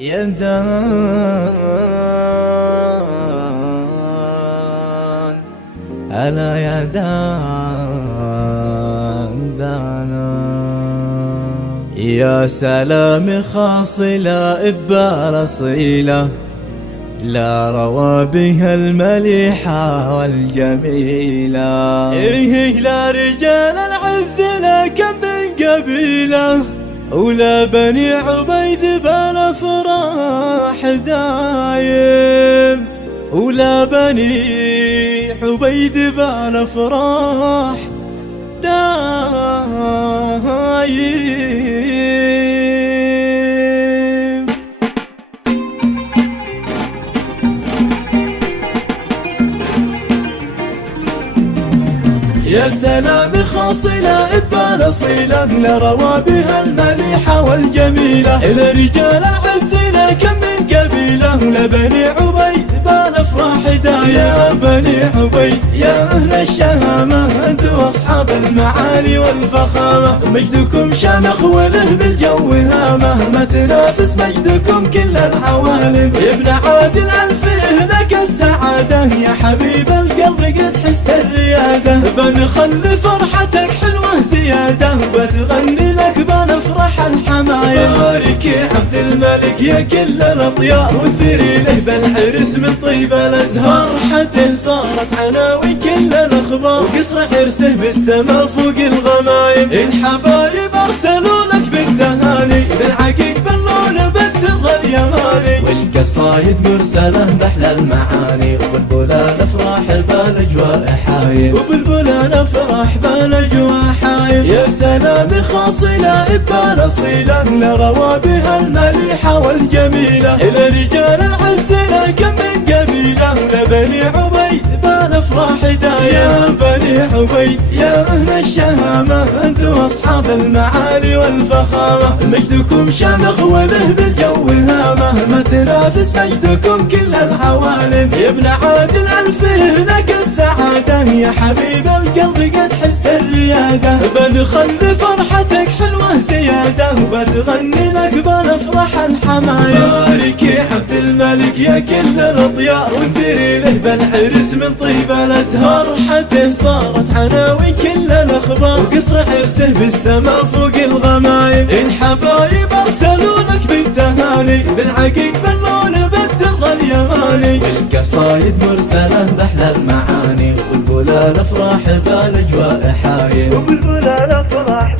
يا دان ألا يا دان دانا يا سلام خاص لا إبال أصيلة لا روى بها المليحة والجميلة إيه لا رجال العز لا كم من قبيلة ولا بني عبيد بلا فرح دايم ولا بني عبيد بلا فرح دايم. يا سلام خاص لا إبال أصيلة لا روى بها المليحة والجميلة إذا رجال العز لا كم من قبيلة لا بني عبيد بالأفراح دايم يا بني عبيد يا أهل الشهامة أنتوا أصحاب المعالي والفخامة مجدكم شامخ وله بالجو هامة ما تنافس مجدكم كل العوالم يا ابن عادل ألفيه لك السعادة يا حبيب القلب قد حست الريادة بنخلي فرحتك حلوة زيادة بتغني لك بنفرح الحماية بارك يا عبد الملك يا كل الأطيار وثري له بالحرس من طيب الأزهار فرحته صارت عناوين كل الأخبار وقصر حرسه بالسما فوق الغمايم الحبايب أرسلوا لك بالتهاني بالعقيق باللون بالدر اليماني والقصايد مرسلة بأحلى المعاني وبالبلال أفراح بالأجواء حايم وبالبلال أفراح بالأجواء حايم يا سلام خاص لا إبال أصيلة لا روى بها المليحة والجميلة إلى رجال العز لا كم من قبيلة لا بني عبيد بالأفراح دايم يا بني عبيد يا أهل الشهامة أنتوا أصحاب المعالي والفخامة مجدكم شامخ وله بالجو هامة ما تنافس مجدكم كل العوالم يا ابن عادل ألفيه لك السعادة يا حبيب القلب قد حست الريادة بنخلي فرحتك حلوة زيادة وبتغني لك بنفرح الحماية بارك يا عبد الملك يا كل الأطيار وانثري له بالحرس من طيب الأزهار فرحته صارت عناوين كل الأخبار وقصر حرسه بالسما فوق الغمايم الحبايب أرسلوا لك بالتهاني بالعقيق باللون بالدر اليماني والقصايد مرسلة بأحلى المعاني وبالبلال أفراح بالأجواء حايم وبالبلال أفراح